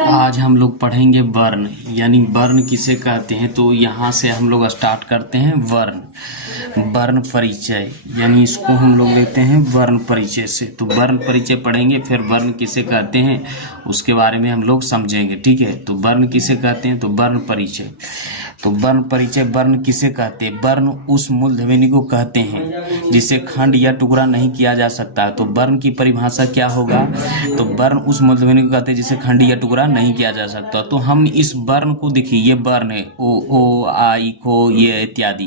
आज हम लोग पढ़ेंगे वर्ण, यानी वर्ण किसे कहते हैं। तो यहाँ से हम लोग स्टार्ट करते हैं वर्ण परिचय, यानी इसको हम लोग लेते हैं वर्ण परिचय से। तो वर्ण परिचय पढ़ेंगे, फिर वर्ण किसे कहते हैं उसके बारे में हम लोग समझेंगे, ठीक है। तो वर्ण किसे कहते हैं, तो वर्ण परिचय। तो वर्ण परिचय, वर्ण किसे कहते हैं। वर्ण उस मूल ध्वनि को कहते हैं जिसे खंड या टुकड़ा नहीं किया जा सकता। तो वर्ण की परिभाषा क्या होगा, तो वर्ण उस मूल ध्वनि को कहते हैं जिसे खंड या टुकड़ा नहीं किया जा सकता। तो हम इस वर्ण को देखिए, ये वर्ण है ओ आ ई को ये इत्यादि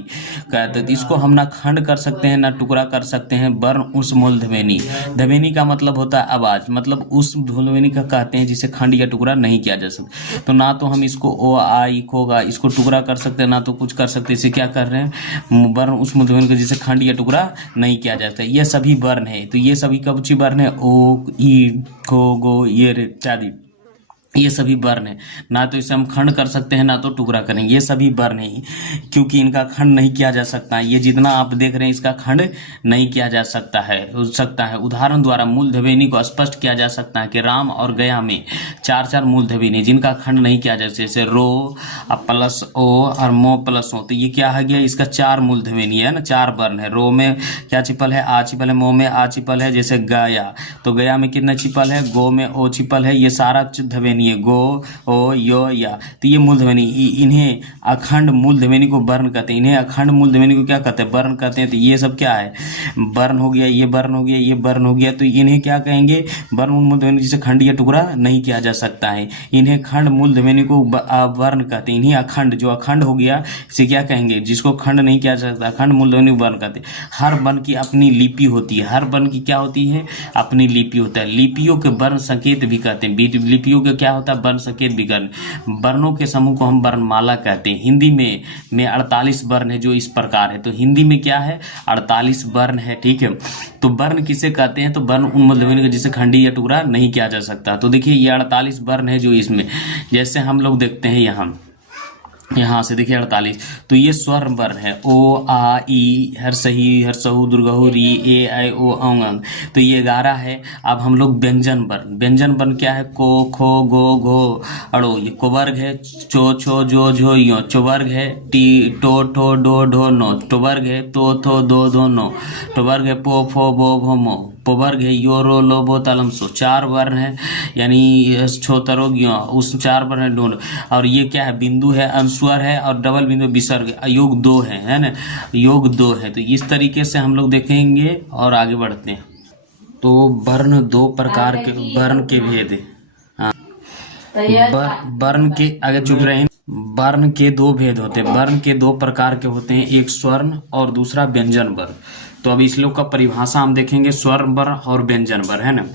कहते हैं। इसको हम ना खंड कर सकते हैं ना टुकड़ा कर सकते हैं। वर्ण उस मूल ध्वनि, ध्वनि का मतलब होता है आवाज, मतलब उस ध्वनि का कहते हैं जिसे खंड या टुकड़ा नहीं किया जा सकता। तो ना तो हम इसको ओ आ ई को का इसको टुकड़ा कर सकते हैं, ना तो कुछ कर सकते हैं। इसे क्या कर रहे हैं, वर्ण उस मूल ध्वनि को जिसे खंड या टुकड़ा नहीं किया जाता। ये सभी वर्ण है। तो ये सभी कौन सी वर्ण है, ओ ई को गो ये इत्यादि, ये सभी वर्ण है। ना तो इसे हम खंड कर सकते हैं ना तो टुकड़ा करेंगे। ये सभी वर्ण है, क्योंकि इनका खंड नहीं किया जा सकता है। ये जितना आप देख रहे हैं इसका खंड नहीं किया जा सकता है। उदाहरण द्वारा मूल ध्वनि को स्पष्ट किया जा सकता है कि राम और गया में चार मूल ध्वनि जिनका खंड नहीं किया जा सकता, जैसे रो प्लस ओ और मो प्लस ओ। तो ये क्या है गया, इसका चार मूल ध्वनि है ना, चार वर्ण है। रो में क्या छिपल है, आ छिपल है। मो में आ छिपल है, जैसे गया। तो गया में कितना छिपल है, गो में ओ छिपल है। ये सारा ध्वनि है, गो ओ यो या। तो ये मूल ध्वनि, इन्हें अखंड मूल ध्वनि को वर्ण कहते हैं। इन्हें अखंड मूल ध्वनि को क्या कहते हैं, वर्ण कहते हैं। तो ये सब क्या है, वर्ण हो गया, ये वर्ण हो गया, ये वर्ण हो गया। तो इन्हें क्या कहेंगे, वर्ण मूल ध्वनि जिसे खंड या टुकड़ा नहीं किया जा सकता है। इन्हें खंड मूल ध्वनि को वर्ण कहते हैं। इन्हें अखंड, जो अखंड हो गया इसे क्या कहेंगे, जिसको खंड नहीं किया जा सकता, अखंड मूल ध्वनि वर्ण कहते हैं। हर वर्ण की अपनी लिपि होती है। हर वर्ण की क्या होती है, अपनी लिपि होता है। लिपियों के वर्ण संकेत भी कहते हैं। लिपियों के क्या होता है, वर्ण संकेत विकर्ण। वर्णों के समूह को हम वर्णमाला कहते हैं। हिंदी में 48 वर्ण है जो इस प्रकार है। तो हिंदी में क्या है, 48 वर्ण है, ठीक है। तो वर्ण किसे कहते हैं, तो वर्ण उन मूल ध्वनि को जिसे खंडी या टुकड़ा नहीं किया जा सकता। तो देखिए ये 48 वर्ण है जो इसमें, जैसे हम लोग देखते हैं यहाँ से देखिए 48। तो ये स्वर वर्ण है, ओ आ ई हर्षही हर्षहु दुर्गहु री ए ऐ ओ औ अंग। तो ये 11 है। अब हम लोग व्यंजन वर्ण क्या है, को खो गो घो अड़ो, ये को वर्ग है। चो छो जो झो यो चो वर्ग है। टी टो ठो डो ढो नो टो वर्ग है। तो थो दो धो नो टो वर्ग है। पो फो बो भो मो पो वर्ग है। यो रो लो बो तलम सो, चार वर्ण है, यानी छो तरो उस चार वर्ण है ढूंढ। और ये क्या है, बिंदु है, अंस्वर है और डबल बिंदु विसर्ग, योग 2 है ना, योग 2 है। तो इस तरीके से हम लोग देखेंगे और आगे बढ़ते हैं। तो वर्ण दो प्रकार के, वर्ण के भेद, वर्ण के आगे चुप रहे। वर्ण के दो भेद होते हैं। वर्ण के दो प्रकार के होते हैं, एक स्वर्ण और दूसरा व्यंजन वर्ण। तो अब इस लोग का परिभाषा हम देखेंगे, स्वर वर्ण और व्यंजन वर्ण, है ना।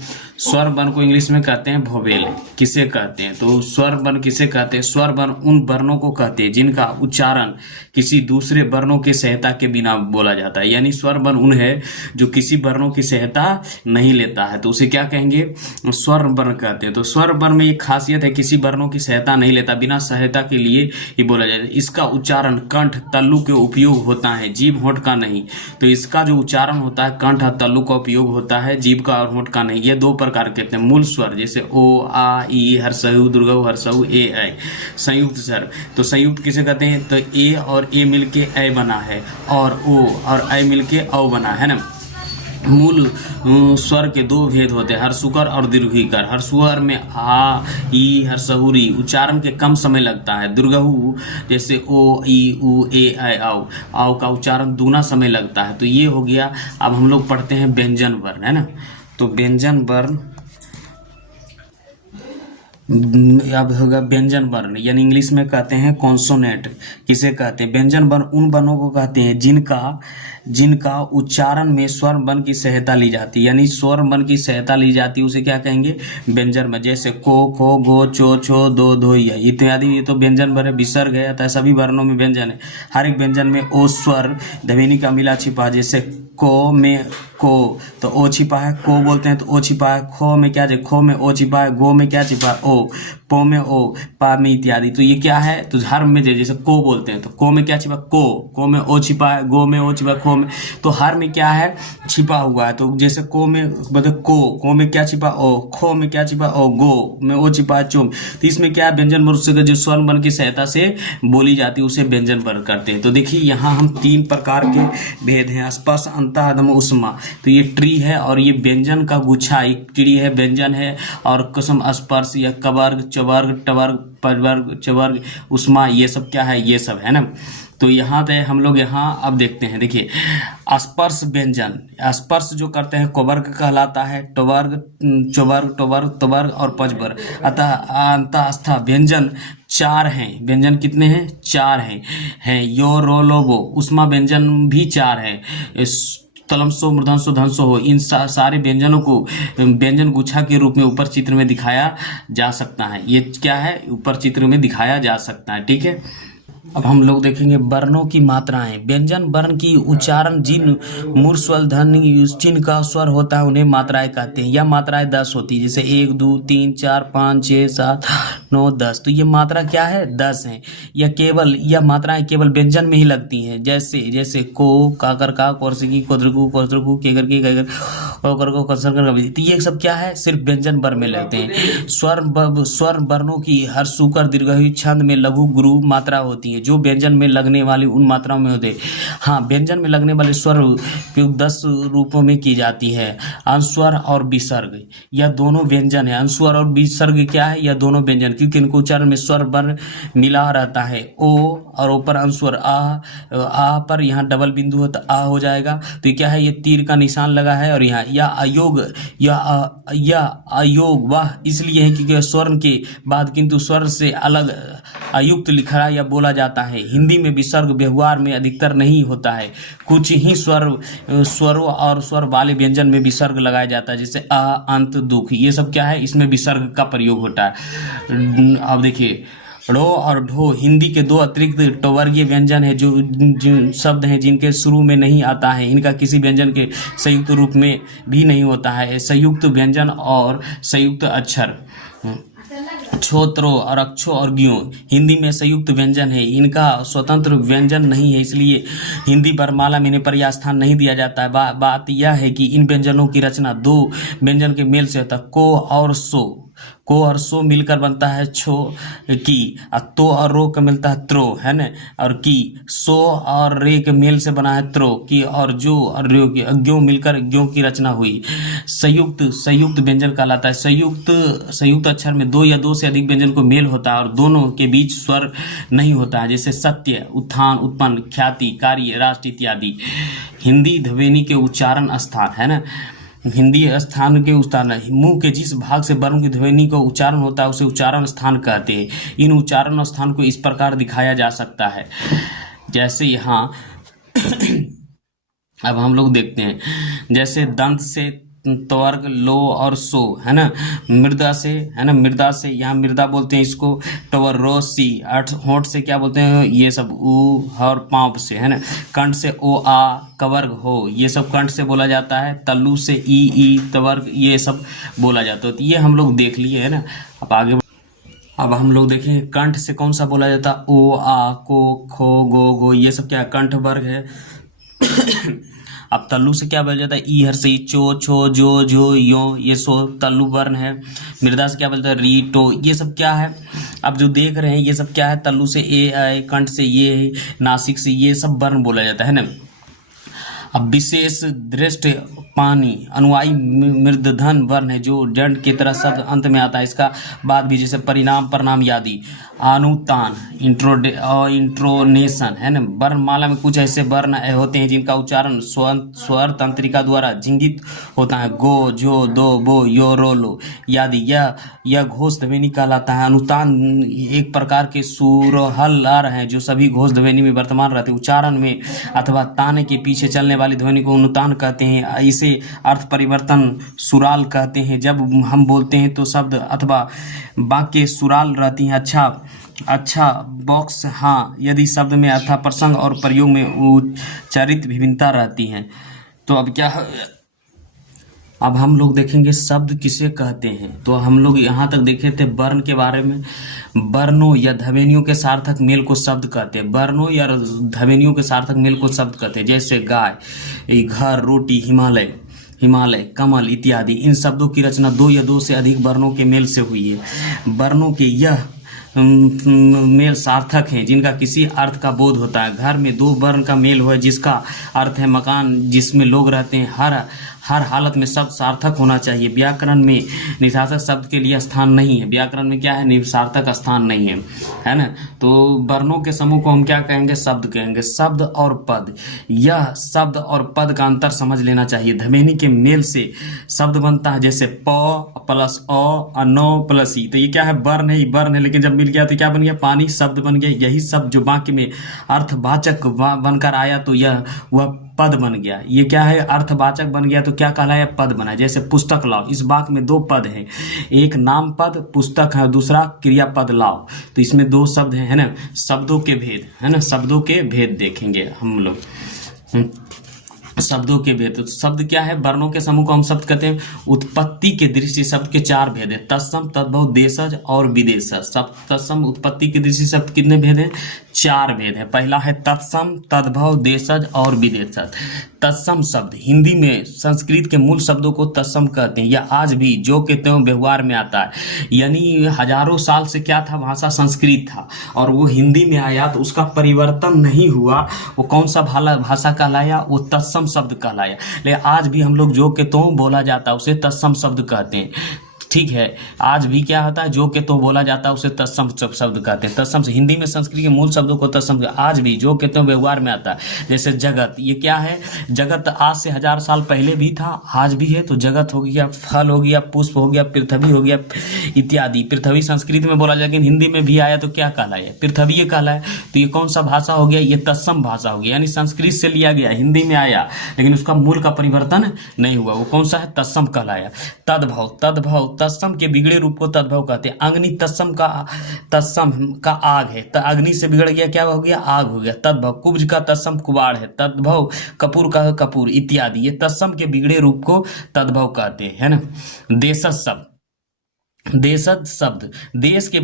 स्वर वर्ण को इंग्लिश में कहते हैं वोवेल, किसे कहते हैं, तो स्वर वर्ण किसे कहते हैं। स्वर वर्ण उन वर्णों को कहते हैं जिनका उच्चारण किसी दूसरे वर्णों की सहायता के बिना बोला जाता है। यानी स्वर वर्ण उन है जो किसी वर्णों की सहायता नहीं लेता है, तो उसे क्या कहेंगे, स्वर वर्ण कहते हैं। तो स्वर वर्ण में एक खासियत है, किसी वर्णों की सहायता नहीं लेता, बिना सहायता के लिए ही बोला जाता है। इसका उच्चारण कंठ तल्लु के उपयोग होता है, जीभ होंठ का नहीं। तो इसका जो उच्चारण होता है कंठ और तल्लु का उपयोग होता है, जीभ का और होंठ का नहीं। ये दो प्रकार के हैं। मूल स्वर जैसे ओ आ ई हर्षहु दुर्गहु हर्षहु ए ऐ। संयुक्त स्वर, तो संयुक्त किसे कहते हैं, तो ए और ए मिलके ऐ बना है, और ओ और ऐ मिलके औ बना है ना। मूल स्वर के दो भेद होते हैं, हर्षुकर और दीर्घिकर। हर्षुकर में आ ई हर्षहु री उच्चारण के कम समय लगता है। दुर्गहु जैसे ओ ई उ ए ऐ औ का उच्चारण दूना समय लगता है। तो ये हो गया। अब हम लोग पढ़ते हैं व्यंजन वर्ण, है ना। तो व्यंजन वर्ण अब होगा व्यंजन वर्ण, यानी इंग्लिश में कहते हैं कॉन्सोनेंट, किसे कहते हैं। व्यंजन वर्ण उन वर्णों को कहते हैं जिनका उच्चारण में स्वर वर्ण की सहायता ली जाती है, यानी स्वर वर्ण की सहायता ली जाती है, उसे क्या कहेंगे, व्यंजन वर्ण। जैसे को खो गो चो छो दो धो या इत्यादि, ये तो व्यंजन वर्ण है। विसर्ग है, अतः सभी वर्णों में व्यंजन है। हर एक व्यंजन में ओ स्वर ध्वनि का मिला छिपा, जैसे को में को, तो ओ छिपा है, को बोलते हैं तो ओ छिपा है, खो में क्या है, खो में ओ छिपा है, गो में क्या छिपा है, ओ, पो में ओ, पा में इत्यादि। तो ये क्या है, तो हर में जैसे को बोलते हैं तो को में क्या छिपा, को में ओ छिपा है, गो में ओ छिपा है, खो में, तो हर में क्या है, छिपा हुआ है। तो जैसे को में मतलब को में क्या छिपा, ओ, खो में क्या छिपा, ओ, गो में ओ छिपा है, चुम। तो इसमें क्या है, व्यंजन मनुष्य का जो स्वर्ण वर्ण की सहायता से बोली जाती है उसे व्यंजन वर्ण करते हैं। तो देखिए यहाँ हम 3 प्रकार के भेद हैं, स्पर्श, अंतः, अधम, उष्मा। तो ये ट्री है और ये व्यंजन का गुच्छा, एक ट्री है, व्यंजन है, और कुसुम, स्पर्श या कवर्ग, चवर्ग, टवर्ग, परवर्ग, चवर्ग, उष्मा, ये सब क्या है, ये सब है ना। तो यहाँ पे हम लोग यहाँ अब देखते हैं, देखिए स्पर्श व्यंजन, स्पर्श जो करते हैं कवर्ग कहलाता है, टवर्ग, चवर्ग, टवर्ग, तवर्ग और पंचवर्ग। अतः अंतः, स्था व्यंजन 4 हैं। व्यंजन कितने हैं, 4 हैं यो, रो, लो, वो। उष्मा व्यंजन भी 4 है, तलमसो, मूर्धन्यसो, धन्यसो हो। इन सारे व्यंजनों को व्यंजन गुच्छा के रूप में ऊपर चित्र में दिखाया जा सकता है। ये क्या है, ऊपर चित्र में दिखाया जा सकता है, ठीक है। अब हम लोग देखेंगे वर्णों की मात्राएं। व्यंजन वर्ण की उच्चारण जिन मूर्ध, स्वर, ध्वनि, चिन्ह का स्वर होता है उन्हें मात्राएं कहते हैं। यह मात्राएं 10 होती है, जैसे 1, 2, 3, 4, 5, 6, 7, 9, 10। तो ये मात्रा क्या है, 10 है। यह मात्राएं केवल व्यंजन में ही लगती हैं, जैसे को, काकर का, कोरसकी, कोद्रकु, कोद्रकु, केकर की, केकर, ओकर को, कसर कर। तो ये सब क्या है, सिर्फ व्यंजन वर्ण में लगते हैं। स्वर वर्णों की हर सुकर, दीर्घ, छंद में लघु, गुरु मात्रा होती है जो व्यंजन में लगने वाली उन मात्राओं में होते हैं। हाँ, व्यंजन में लगने वाले स्वर प्रयोग 10 रूपों में की जाती है। अनुस्वर और विसर्ग, यह दोनों व्यंजन है। अनुस्वर और विसर्ग क्या है, यह दोनों व्यंजन, क्योंकि इनको उच्चारण में स्वर वर्ण मिला रहता है। ओ और ऊपर अनुस्वर आ पर यहाँ डबल बिंदु हो तो आ हो जाएगा। तो क्या है, ये तीर का निशान लगा है, और यहाँ या अयोग, या अयोग वह इसलिए है क्योंकि स्वर्ण के बाद किंतु स्वर से अलग अयुक्त लिखा या बोला जाता है। हिंदी में विसर्ग व्यवहार में अधिकतर नहीं होता है, कुछ ही स्वरों और स्वर वाले व्यंजन में विसर्ग लगाया जाता है, जैसे अ, अंत, दुख, ये सब क्या है, इसमें विसर्ग का प्रयोग होता है। अब देखिए ढो और ढो हिंदी के 2 अतिरिक्त टवर्गीय व्यंजन है जो शब्द हैं जिनके शुरू में नहीं आता है। इनका किसी व्यंजन के संयुक्त रूप में भी नहीं होता है। संयुक्त व्यंजन और संयुक्त अक्षर, छो, त्रो और अक्षो और ज्ञो हिंदी में संयुक्त व्यंजन है। इनका स्वतंत्र व्यंजन नहीं है, इसलिए हिंदी वर्णमाला में इन्हें पर्याय स्थान नहीं दिया जाता है। बात यह है कि इन व्यंजनों की रचना 2 व्यंजन के मेल से होता है। को और सो मिलकर बनता है छो की, तो और रो का मिलता है त्रो, है ना, और की। सो और रे के मेल से बना है त्रो की, और जो और रो की, ज्ञो मिलकर ज्ञो की रचना हुई। संयुक्त व्यंजन कहलाता है। संयुक्त अक्षर में 2 या 2 से अधिक व्यंजन को मेल होता है और दोनों के बीच स्वर नहीं होता है, जैसे सत्य, उत्थान, उत्पन्न, ख्याति, कार्य, राष्ट्र इत्यादि। हिंदी ध्वनि के उच्चारण स्थान, है ना, हिंदी स्थान के उच्चारण, मुंह के जिस भाग से वर्ण की ध्वनि का उच्चारण होता है उसे उच्चारण स्थान कहते हैं। इन उच्चारण स्थान को इस प्रकार दिखाया जा सकता है, जैसे यहाँ अब हम लोग देखते हैं, जैसे दंत से त्वर्ग, लो और सो, है ना, मृदा से, है ना, मृदा से यहाँ मृदा बोलते हैं इसको, टवर, रो, सी, होंठ से क्या बोलते हैं, ये सब ऊ, और पाँव से, है ना, कंठ से ओ, आ, कवर्ग, हो, ये सब कंठ से बोला जाता है। तल्लू से ई, तवर्ग, ये सब बोला जाता है। तो ये हम लोग देख लिए, है ना। अब हम लोग देखें कंठ से कौन सा बोला जाता है, ओ, आ, को, खो, गो, ये सब क्या कंठ वर्ग है। अब तल्लू से क्या बोला जाता है, ई, हर से चो, छो, जो, झो, यो, ये सो तल्लू वर्ण है। मृदा से क्या बोलता है, री, टो, ये सब क्या है, अब जो देख रहे हैं ये सब क्या है, तल्लू से ए आए, कंठ से ये, नासिक से ये सब वर्ण बोला जाता है ना। अब विशेष दृष्ट पानी अनुयायी मृदधन वर्ण है जो दंड की तरह शब्द अंत में आता है। इसका बाद भी जैसे परिणाम, प्रणाम आदि। अनुतान, इंट्रोनेशन, है ना, वर्णमाला में कुछ ऐसे वर्ण होते हैं जिनका उच्चारण स्वर तंत्रिका द्वारा झिंगित होता है। गो, जो, दो, बो, यो, रो, लो आदि। यह घोष ध्वनि कहलाता है। अनुतान एक प्रकार के सुरहल्लार हैं जो सभी घोष ध्वनि में वर्तमान रहते हैं। उच्चारण में अथवा ताने के पीछे चलने वाली ध्वनि को अनुतान कहते हैं। इसे अर्थ परिवर्तन सुराल कहते हैं। जब हम बोलते हैं तो शब्द अथवा वाक्य सुराल रहती हैं। अच्छा बॉक्स, हाँ, यदि शब्द में अर्थ, प्रसंग और प्रयोग में उच्चारित विभिन्नता रहती है। तो अब क्या, अब हम लोग देखेंगे शब्द किसे कहते हैं। तो हम लोग यहाँ तक देखे थे वर्ण के बारे में। वर्णों या ध्वनियों के सार्थक मेल को शब्द कहते हैं। वर्णों या ध्वनियों के सार्थक मेल को शब्द कहते हैं। जैसे गाय, घर, रोटी, हिमालय, हिमालय, कमल इत्यादि। इन शब्दों की रचना दो या दो से अधिक वर्णों के मेल से हुई है। वर्णों के यह मेल सार्थक हैं जिनका किसी अर्थ का बोध होता है। घर में दो वर्ण का मेल हो जिसका अर्थ है मकान जिसमें लोग रहते हैं। हर हालत में शब्द सार्थक होना चाहिए। व्याकरण में निसार्थक शब्द के लिए स्थान नहीं है। व्याकरण में क्या है, निसार्थक स्थान नहीं है ना। तो वर्णों के समूह को हम क्या कहेंगे, शब्द कहेंगे। शब्द और पद, यह शब्द और पद का अंतर समझ लेना चाहिए। ध्वनि के मेल से शब्द बनता है, जैसे प प्लस अ, न प्लस ई। तो ये क्या है, वर्ण है, वर्ण है, लेकिन जब मिल गया तो क्या बन गया, पानी, शब्द बन गया। यही शब्द जो वाक्य में अर्थवाचक बनकर आया तो यह वह पद बन गया। ये क्या है, अर्थवाचक बन गया तो क्या कहलाया, पद बना। जैसे पुस्तक लाओ, इस वाक्य में दो पद हैं, एक नाम पद पुस्तक है, दूसरा क्रियापद लाओ। तो इसमें दो शब्द है ना। शब्दों के भेद है ना, शब्दों के भेद देखेंगे हम लोग। शब्दों के भेद, तो शब्द क्या है, वर्णों के समूह को हम शब्द कहते हैं। उत्पत्ति के दृष्टि शब्द के चार भेद है, तत्सम, तद्भव, देशज और विदेशज। सब तत्सम उत्पत्ति की दृष्टि शब्द कितने भेद हैं, चार भेद है। पहला है तत्सम, तद्भव, देशज और विदेशज। तत्सम शब्द हिंदी में संस्कृत के मूल शब्दों को तत्सम कहते हैं। यह आज भी जो के त्यों व्यवहार में आता है। यानी हजारों साल से क्या था, भाषा संस्कृत था और वो हिंदी में आया तो उसका परिवर्तन नहीं हुआ। वो कौन सा भाषा कहलाया, वो तत्सम शब्द कहलाया। लेकिन आज भी हम लोग जो के त्यों बोला जाता है उसे तत्सम शब्द कहते हैं। ठीक है, आज भी क्या होता है, जो के तो बोला जाता है उसे तत्सम शब्द कहते हैं। तत्सम से हिंदी में संस्कृत के मूल शब्दों को तत्सम, आज भी जो के तो व्यवहार में आता है। जैसे जगत, ये क्या है, जगत आज से 1000 साल पहले भी था, आज भी है। तो जगत हो गया, फल हो गया, पुष्प हो गया, पृथ्वी हो गया इत्यादि। पृथ्वी संस्कृत में बोला, लेकिन हिंदी में भी आया तो क्या कहलाया, पृथ्वी ये कहलाया। तो ये कौन सा भाषा हो गया, ये तत्सम भाषा हो गया। यानी संस्कृत से लिया गया, हिंदी में आया, लेकिन उसका मूल का परिवर्तन नहीं हुआ। वो कौन सा है, तत्सम कहलाया। तद्भव, तद्भव तत्सम के बिगड़े रूप को तद्भव कहते हैं। अग्नि तत्सम का आग है, तो अग्नि से बिगड़ गया, क्या हो गया, आग हो गया। तद्भव कुब्ज का तत्सम कुबाड़ है। तद्भव कपूर का कपूर इत्यादि। ये तत्सम के बिगड़े रूप को तद्भव कहते हैं ना। देशज शब्द, देशज शब्द देश के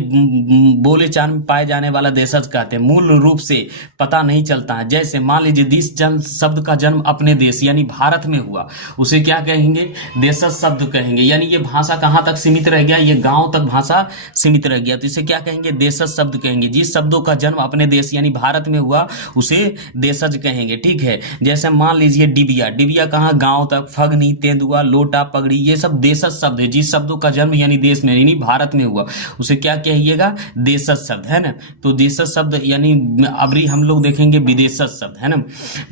बोले चाल में पाए जाने वाला देशज कहते हैं। मूल रूप से पता नहीं चलता है। जैसे मान लीजिए देश शब्द का जन्म अपने देश यानी भारत में हुआ, उसे क्या कहेंगे, देशज शब्द कहेंगे। यानी ये भाषा कहाँ तक सीमित रह गया, ये गांव तक भाषा सीमित रह गया, तो इसे क्या कहेंगे, देशज शब्द कहेंगे। जिस शब्दों का जन्म अपने देश यानी भारत में हुआ उसे देशज कहेंगे। ठीक है, जैसे मान लीजिए डिबिया, डिबिया कहाँ, गाँव तक। फगनी, तेंदुआ, लोटा, पगड़ी, ये सब देशज शब्द है। जिस शब्दों का जन्म यानी देश में यानी भारत में हुआ उसे क्या कहिएगा, देशज शब्द है ना। तो देशज शब्द यानी अभी हम लोग देखेंगे विदेशज शब्द है ना।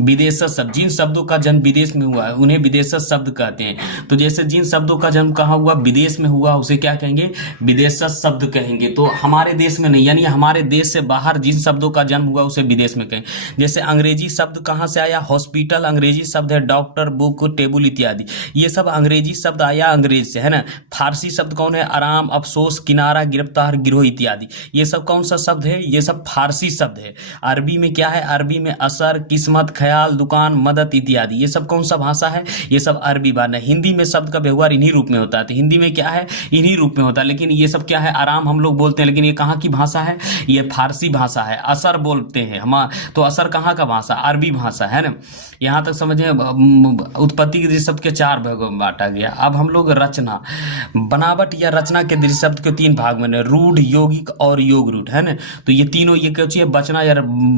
विदेशज शब्द, जिन शब्दों का जन्म विदेश में हुआ है उन्हें विदेशज शब्द कहते हैं। तो जैसे जिन शब्दों का जन्म कहाँ हुआ, विदेश में हुआ, उसे क्या कहेंगे, विदेशज शब्द कहेंगे। तो हमारे देश में नहीं, यानी हमारे देश से बाहर जिन शब्दों का जन्म हुआ उसे विदेश में कहें। जैसे अंग्रेजी शब्द कहाँ से आया, हॉस्पिटल अंग्रेजी शब्द है, डॉक्टर, बुक, टेबल इत्यादि। ये सब अंग्रेजी शब्द आया अंग्रेज से है ना। फारसी शब्द कौन है, आराम, अफसोस, किनारा, गिरफ्तार, गिरोह इत्यादि। ये सब कौन सा शब्द है, ये सब फारसी शब्द है। अरबी में क्या है, अरबी में असर, किस्मत, ख्याल, दुकान, मदद इत्यादि। ये सब कौन सा भाषा है, ये सब अरबी भाषा है। हिंदी में शब्द का व्यवहार इन्हीं रूप में होता है। तो हिंदी में क्या है, इन्हीं रूप में होता है। लेकिन ये सब क्या है, आराम हम लोग बोलते हैं, लेकिन ये कहाँ की भाषा है, ये फारसी भाषा है। असर बोलते हैं हम, तो असर कहाँ का भाषा, अरबी भाषा है ना। यहाँ तक समझे, उत्पत्ति के दृश्य शब्द के 4 भागों में बांटा गया। अब हम लोग रचना, बनावट या रचना के दृश्य शब्द के 3 भाग में, रूढ़, यौगिक और योग रूढ़ है ना। तो ये तीनों ये क्या चाहिए, बचना या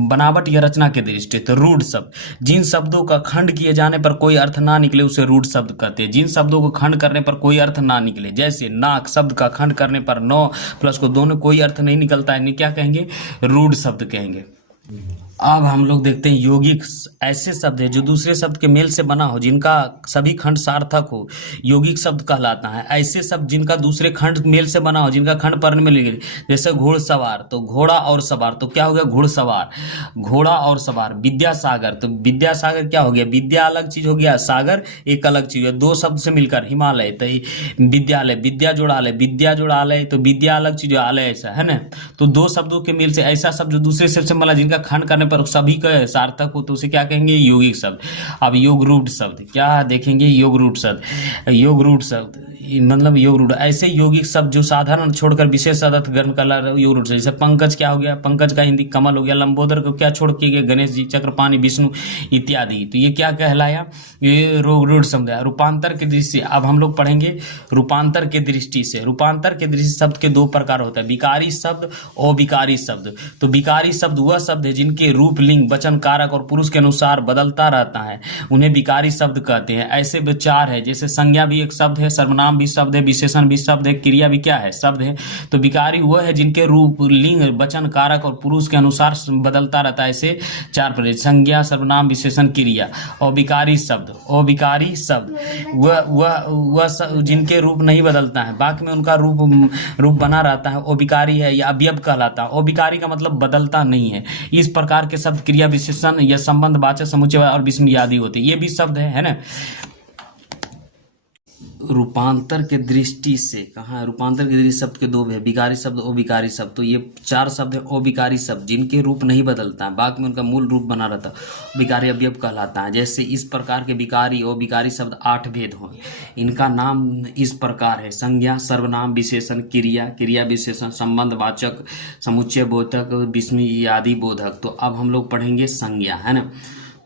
बनावट या रचना के दृष्टि। तो रूढ़ शब्द, जिन शब्दों का खंड किए जाने पर कोई अर्थ ना निकले उसे रूढ़ शब्द कहते हैं। जिन शब्दों को खंड करने पर कोई अर्थ ना निकले, जैसे नाक शब्द का खंड करने पर नौ प्लस को दोनों कोई अर्थ नहीं निकलता है, क्या कहेंगे, रूढ़ शब्द कहेंगे। अब हम लोग देखते हैं यौगिक, ऐसे शब्द है जो दूसरे शब्द के मेल से बना हो, जिनका सभी खंड सार्थक हो, यौगिक शब्द कहलाता है। ऐसे शब्द जिनका दूसरे खंड मेल से बना हो, जिनका खंड पर्ण में लिखे, जैसे घोड़सवार, तो घोड़ा और सवार, तो क्या हो गया, घोड़सवार, घोड़ा और सवार। विद्यासागर, तो विद्यासागर क्या हो गया, विद्या अलग चीज हो गया, सागर एक अलग चीज है, दो शब्द से मिलकर। हिमालय, तो विद्यालय, विद्या जोड़ालय, विद्या जोड़ालय, तो विद्या अलग चीज, आलय ऐसा है ना। तो दो शब्दों के मेल से ऐसा शब्द जो दूसरे शब्द से मिला, जिनका खंड करने करने पर सभी का सार्थक हो तो उसे क्या कहेंगे, यौगिक शब्द। अब योग रूढ़ शब्द क्या देखेंगे, योग रूढ़ शब्द। योग रूढ़ शब्द मतलब योग रूढ़ ऐसे यौगिक शब्द जो साधारण छोड़कर विशेष अर्थ ग्रहण कर योग रूढ़। जैसे पंकज क्या हो गया, पंकज का हिंदी कमल हो गया। लंबोदर को क्या छोड़ के गए, गणेश जी, चक्रपाणी, विष्णु इत्यादि। तो ये क्या कहलाया, ये योग रूढ़ शब्द है। रूपांतर की दृष्टि से अब हम लोग पढ़ेंगे रूपांतर के दृष्टि से। रूपांतर के दृष्टि शब्द के दो प्रकार होता है, विकारी शब्द और विकारी शब्द। तो विकारी शब्द वह शब्द है जिनके रूप, लिंग, वचन, कारक और पुरुष के अनुसार बदलता रहता है, उन्हें विकारी शब्द कहते हैं। ऐसे विचार है, जैसे संज्ञा भी एक शब्द है, सर्वनाम भी शब्द है, विशेषण भी शब्द है, क्रिया भी क्या है, शब्द है। तो विकारी वह है जिनके रूप, लिंग, वचन, कारक और पुरुष के अनुसार बदलता रहता है। ऐसे चार प्रकार, संज्ञा, सर्वनाम, विशेषण, क्रिया। और विकारी शब्द, और विकारी शब्द वह जिनके रूप नहीं बदलता है, वाक्य में उनका रूप बना रहता है, वो विकारी है या अवयव कहलाता है। और विकारी का मतलब बदलता नहीं है। इस प्रकार के शब्द क्रिया, विशेषण या संबंध, वाचक, समुच्चय और विस्मय आदि होते हैं। ये भी शब्द है ना। रूपांतर के दृष्टि से कहाँ है, रूपांतर के दृष्टि शब्द के दो है, विकारी शब्द, अविकारी शब्द। तो ये चार शब्द है अविकारी शब्द जिनके रूप नहीं बदलता है, वाक्य में उनका मूल रूप बना रहता है, विकारी अवयव कहलाता है। जैसे इस प्रकार के विकारी और विकारी शब्द 8 भेद हो। इनका नाम इस प्रकार है, संज्ञा, सर्वनाम, विशेषण, क्रिया, क्रिया विशेषण, संबंध वाचक, समुच्चय बोधक, विस्मय आदि बोधक। तो अब हम लोग पढ़ेंगे संज्ञा, है ना।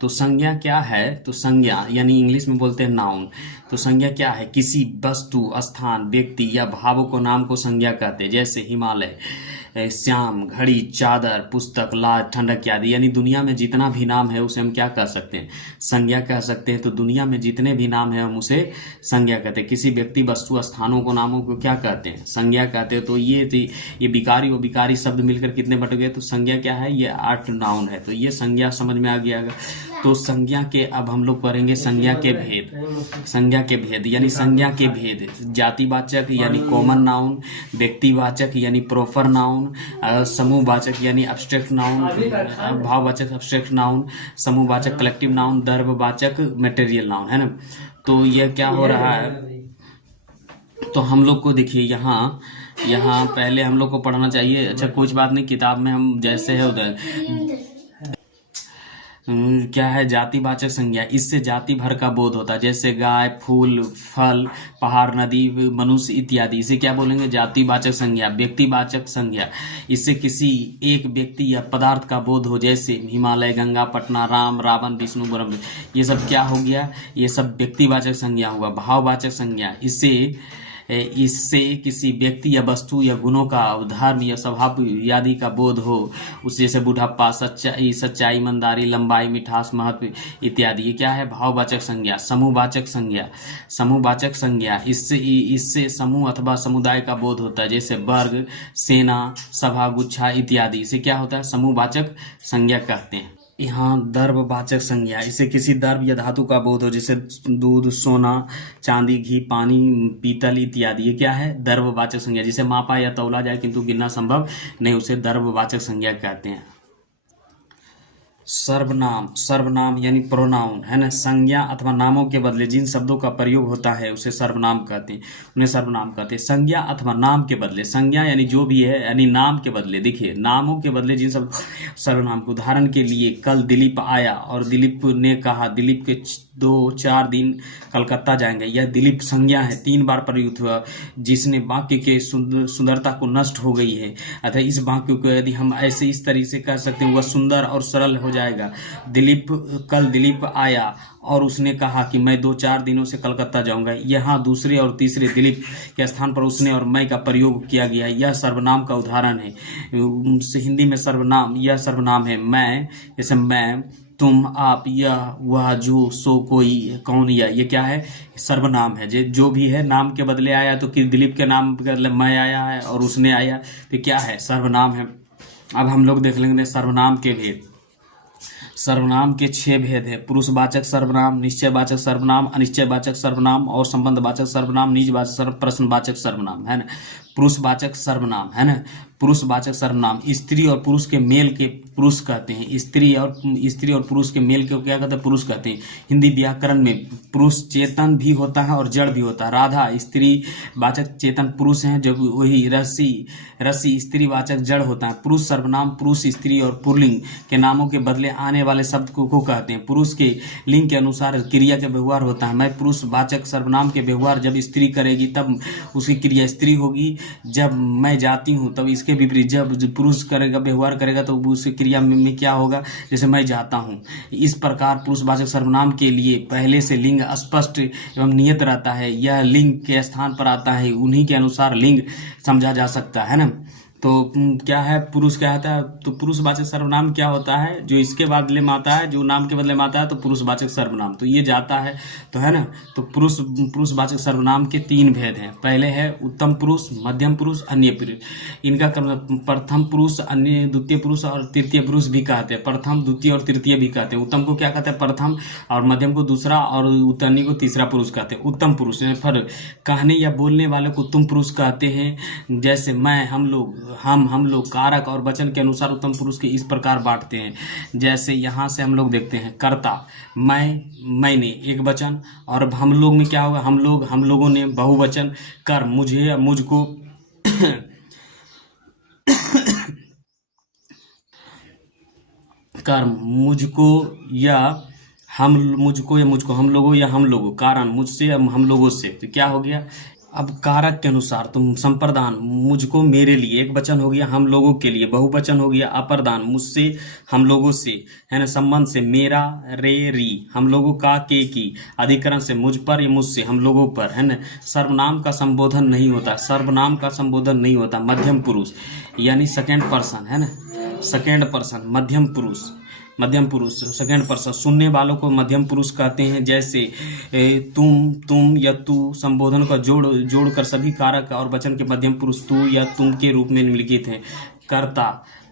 तो संज्ञा क्या है, तो संज्ञा यानी इंग्लिश में बोलते हैं नाउन। तो संज्ञा क्या है, किसी वस्तु, स्थान, व्यक्ति या भाव को नाम को संज्ञा कहते हैं। जैसे हिमालय, श्याम, घड़ी, चादर, पुस्तक, लाज, ठंडक आदि। यानी दुनिया में जितना भी नाम है उसे हम क्या कह सकते हैं, संज्ञा कह सकते हैं। तो दुनिया में जितने भी नाम है हम उसे संज्ञा कहते हैं। किसी व्यक्ति, वस्तु, स्थानों को, नामों को क्या कहते हैं, संज्ञा कहते हैं। तो ये विकारी और विकारी शब्द मिलकर कितने बट गए, तो संज्ञा क्या है, ये 8 नाउन है। तो ये संज्ञा समझ में आ गया। तो संज्ञा के अब हम लोग पढ़ेंगे संज्ञा के भेद। संज्ञा के भेद यानी संज्ञा के भेद, जातिवाचक यानी कॉमन नाउन, व्यक्तिवाचक यानी प्रॉपर नाउन, समूहवाचक यानी एब्स्ट्रैक्ट नाउन, भाववाचक एब्स्ट्रैक्ट नाउन, समूहवाचक कलेक्टिव नाउन, दर्ववाचक मटेरियल नाउन, है ना। तो यह क्या हो रहा है, तो हम लोग को देखिए यहाँ पहले हम लोग को पढ़ना चाहिए। अच्छा कुछ बात नहीं, किताब में हम जैसे है उधर क्या है, जातिवाचक संज्ञा। इससे जाति भर का बोध होता है। जैसे गाय, फूल, फल, पहाड़, नदी, मनुष्य इत्यादि। इसे क्या बोलेंगे, जातिवाचक संज्ञा। व्यक्तिवाचक संज्ञा, इससे किसी एक व्यक्ति या पदार्थ का बोध हो। जैसे हिमालय, गंगा, पटना, राम, रावण, विष्णु, ब्रह्म। ये सब क्या हो गया, ये सब व्यक्तिवाचक संज्ञा हुआ। भाववाचक संज्ञा, इससे किसी व्यक्ति या वस्तु या गुणों का, धर्म या स्वभाव आदि का बोध हो। उस जैसे बुढ़ापा, सच्चाई, ईमानदारी, लंबाई, मिठास, महत्व इत्यादि। ये क्या है, भाववाचक संज्ञा। समूहवाचक संज्ञा, समूहवाचक संज्ञा, इससे समूह अथवा समुदाय का बोध होता है। जैसे वर्ग, सेना, सभा, गुच्छा इत्यादि। इसे क्या होता है, समूहवाचक संज्ञा कहते हैं। यहाँ द्रव्यवाचक संज्ञा, इसे किसी द्रव्य या धातु का बोध हो। जैसे दूध, सोना, चांदी, घी, पानी, पीतल इत्यादि। ये क्या है, द्रव्यवाचक संज्ञा। जिसे मापा या तौला जाए किंतु गिनना संभव नहीं, उसे द्रव्यवाचक संज्ञा कहते हैं। सर्वनाम, सर्वनाम यानी प्रोनाउन, है ना। संज्ञा अथवा नामों के बदले जिन शब्दों का प्रयोग होता है उसे सर्वनाम कहते हैं, उन्हें सर्वनाम कहते हैं। संज्ञा अथवा नाम के बदले, संज्ञा यानी जो भी है, यानी नाम के बदले। देखिए नामों के बदले जिन शब्द, सर्वनाम। उदाहरण के लिए कल दिलीप आया और दिलीप ने कहा दिलीप के 2-4 दिन कलकत्ता जाएंगे। यह दिलीप संज्ञा है, 3 बार प्रयुक्त हुआ, जिसने वाक्य के सुंदरता को नष्ट हो गई है। अतः इस वाक्य को यदि हम ऐसे इस तरीके से कह सकते हैं, वह सुंदर और सरल हो जाएगा। कल दिलीप आया और उसने कहा कि मैं 2-4 दिनों से कलकत्ता जाऊंगा। यहाँ दूसरे और तीसरे दिलीप के स्थान पर उसने और मैं का प्रयोग किया गया। यह सर्वनाम का उदाहरण है। हिंदी में सर्वनाम, यह सर्वनाम है। मैं, जैसे मैं, तुम, आप, यह, वह, जो, सो, कोई, कौन, यह। ये क्या है, सर्वनाम है। जो भी है नाम के बदले आया, तो कि दिलीप के नाम के बदले मैं आया है और उसने आया, तो क्या है, सर्वनाम है। अब हम लोग देख लेंगे सर्वनाम के भेद। सर्वनाम के 6 भेद है। पुरुषवाचक सर्वनाम, निश्चयवाचक सर्वनाम, अनिश्चयवाचक सर्वनाम और संबंधवाचक सर्वनाम, निजवाचक, प्रश्नवाचक सर्वनाम, है ना। पुरुषवाचक सर्वनाम, है ना। पुरुषवाचक सर्वनाम स्त्री और पुरुष के मेल के पुरुष कहते हैं। स्त्री और पुरुष के मेल को क्या कहते हैं? पुरुष कहते हैं। हिंदी व्याकरण में पुरुष चेतन भी होता है और जड़ भी होता है। राधा स्त्री वाचक चेतन पुरुष हैं, जब वही रस्सी स्त्री वाचक जड़ होता है। पुरुष सर्वनाम पुरुष, स्त्री और पुल्लिंग के नामों के बदले आने वाले शब्द को कहते हैं। पुरुष के लिंग के अनुसार क्रिया का व्यवहार होता है। मैं पुरुष वाचक सर्वनाम के व्यवहार जब स्त्री करेगी तब उसकी क्रिया स्त्री होगी। जब मैं जाती हूँ तब इसके विपरीत जब पुरुष करेगा व्यवहार करेगा तो उसकी क्रिया में क्या होगा? जैसे मैं जाता हूँ। इस प्रकार पुरुषवाचक सर्वनाम के लिए पहले से लिंग स्पष्ट एवं नियत रहता है। यह लिंग के स्थान पर आता है, उन्हीं के अनुसार लिंग समझा जा सकता है ना। तो क्या है? पुरुष क्या होता है? तो पुरुषवाचक सर्वनाम क्या होता है? जो इसके बदले में आता है, जो नाम के बदले में आता है, तो पुरुषवाचक सर्वनाम। तो ये जाता है तो है ना। तो पुरुषवाचक सर्वनाम के 3 भेद हैं। पहले है उत्तम पुरुष, मध्यम पुरुष, अन्य पुरुष। इनका प्रथम पुरुष, अन्य द्वितीय पुरुष और तृतीय पुरुष भी कहते हैं। प्रथम, द्वितीय और तृतीय भी कहते हैं। उत्तम को क्या कहते हैं? प्रथम, और मध्यम को दूसरा, और उत्तरनी को तीसरा पुरुष कहते हैं। उत्तम पुरुष फिर कहने या बोलने वाले को उत्तम पुरुष कहते हैं। जैसे मैं, हम लोग कारक और वचन के अनुसार उत्तम पुरुष के इस प्रकार बांटते हैं। जैसे यहाँ से हम लोग देखते हैं कर्ता, मैंने एक वचन, और हम लोग में क्या होगा? हम लोगों ने बहुवचन। कर, मुझे या मुझको कर, मुझको या मुझको, हम लोगों या हम लोगों। कारण, मुझसे या हम लोगों से। तो क्या हो गया? अब कारक के अनुसार तुम संप्रदान, मुझको मेरे लिए एक वचन हो गया, हम लोगों के लिए बहुवचन हो गया। अप्रदान, मुझसे हम लोगों से, है ना। संबंध से मेरा, रे, री, हम लोगों का, के, की। अधिकरण से मुझ पर या मुझसे, हम लोगों पर, है ना। सर्वनाम का संबोधन नहीं होता। मध्यम पुरुष यानी सेकेंड पर्सन, है ना। सेकेंड पर्सन मध्यम पुरुष सेकेंड पर्सन। सुनने वालों को मध्यम पुरुष कहते हैं। जैसे तुम या तू संबोधन का जोड़ कर सभी कारक और वचन के मध्यम पुरुष तू या तुम के रूप में निम्नलिखित हैं। कर्ता,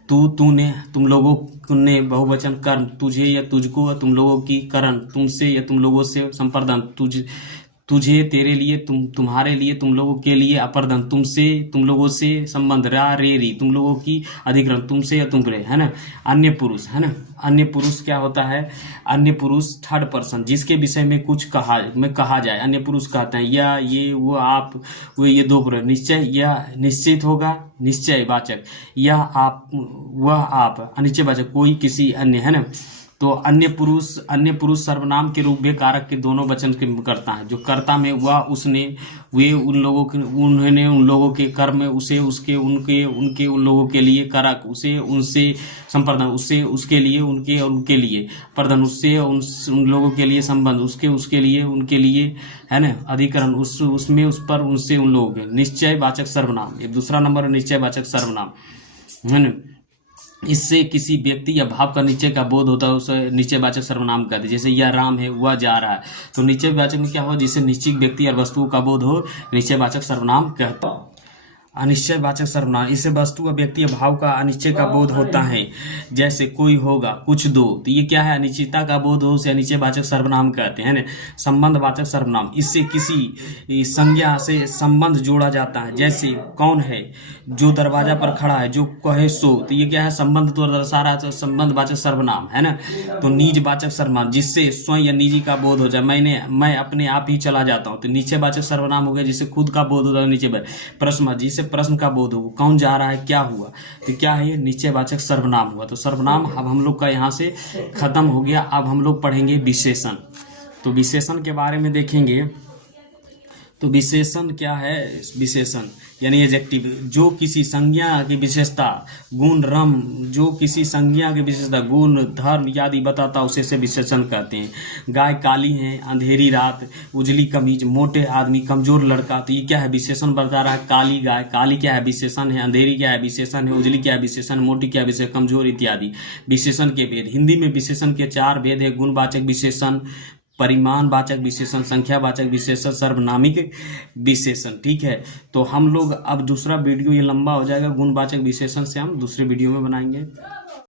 तूने, तुम लोगों ने बहुवचन। कर्म, तुझे या तुझको, तुम लोगों की। करण, तुमसे या तुम लोगों से। संप्रदान, तुझे, तेरे लिए, तुम्हारे लिए, तुम लोगों के लिए। अपर्दन, तुमसे, तुम लोगों से। संबंध, रा, रे, री, तुम लोगों की। अधिकरण, तुमसे या तुम पे, है ना। अन्य पुरुष, है ना। अन्य पुरुष क्या होता है? अन्य पुरुष थर्ड पर्सन, जिसके विषय में कुछ कहा जाए। अन्य पुरुष कहते हैं या, ये, वो, आप, वो, ये 2 पुरुष। निश्चय, यह निश्चित होगा, निश्चय वाचक। यह आप, वह आप, अनिश्चय वाचक, कोई, किसी, अन्य, है ना। तो अन्य पुरुष सर्वनाम के रूप में कारक के दोनों वचन के करता है। जो कर्ता में वह, उसने, वे, उन लोगों के, उन्होंने, उन लोगों के। कर्म में उसे, उसके, उनके, उन लोगों के लिए। कारक, उसे, उनसे। संप्रदान, उससे, उसके लिए, उनके और उनके लिए। प्रधान, उससे, उन लोगों के लिए। संबंध, उसके लिए, उनके लिए, है ना। अधिकरण, उसमें, उस पर, उनसे, उन लोगों के। निश्चय वाचक सर्वनाम, ये दूसरा नंबर है, निश्चय वाचक सर्वनाम, है ना। इससे किसी व्यक्ति या भाव का निश्चय का बोध होता है, उसे निश्चयवाचक सर्वनाम कहते हैं। जैसे यह राम है, वह जा रहा है। तो निश्चयवाचक में क्या हो? जिससे निश्चित व्यक्ति और वस्तुओं का बोध हो, निश्चयवाचक सर्वनाम कहते हैं। अनिश्चयवाचक सर्वनाम, इससे वस्तु व व्यक्ति भाव का अनिश्चय का बोध होता है। जैसे कोई होगा, कुछ दो, तो ये क्या है? अनिश्चितता का बोध हो, उसे अनिश्चयवाचक सर्वनाम कहते हैं ना। संबंधवाचक सर्वनाम, इससे किसी संज्ञा से संबंध जोड़ा जाता है। जैसे कौन है जो दरवाजा पर खड़ा है, जो कहे सो, तो ये क्या है? संबंध तो दर्शा रहा है, संबंधवाचक सर्वनाम, है ना। तो निजवाचक सर्वनाम, जिससे स्वयं या निजी का बोध हो जाए। मैं अपने आप ही चला जाता हूँ, तो निश्चयवाचक सर्वनाम हो गया, जिससे खुद का बोध होता है। नीचे प्रश्न, जिससे प्रश्न का बोध हो, कौन जा रहा है, क्या हुआ, तो क्या है? ये निश्चयवाचक सर्वनाम हुआ। तो सर्वनाम अब हम लोग का यहाँ से खत्म हो गया। अब हम लोग पढ़ेंगे विशेषण। तो विशेषण के बारे में देखेंगे। तो विशेषण क्या है? विशेषण यानी एडजेक्टिव, जो किसी संज्ञा की विशेषता, गुण, रम, जो किसी संज्ञा की विशेषता, गुण, धर्म आदि बताता, उसे से विशेषण कहते हैं। गाय काली है, अंधेरी रात, उजली कमीज, मोटे आदमी, कमजोर लड़का, तो ये क्या है? विशेषण बता रहा है। काली गाय, काली क्या है? विशेषण है। अंधेरी क्या है? विशेषण है। उजली क्या है? विशेषण। मोटी क्या है? विशेषण। कमजोर इत्यादि। विशेषण के भेद, हिंदी में विशेषण के 4 भेद है। गुणवाचक विशेषण, परिमाणवाचक विशेषण, संख्यावाचक विशेषण, सर्वनामिक विशेषण। ठीक है, तो हम लोग अब दूसरा वीडियो, ये लंबा हो जाएगा, गुणवाचक विशेषण से हम दूसरे वीडियो में बनाएंगे।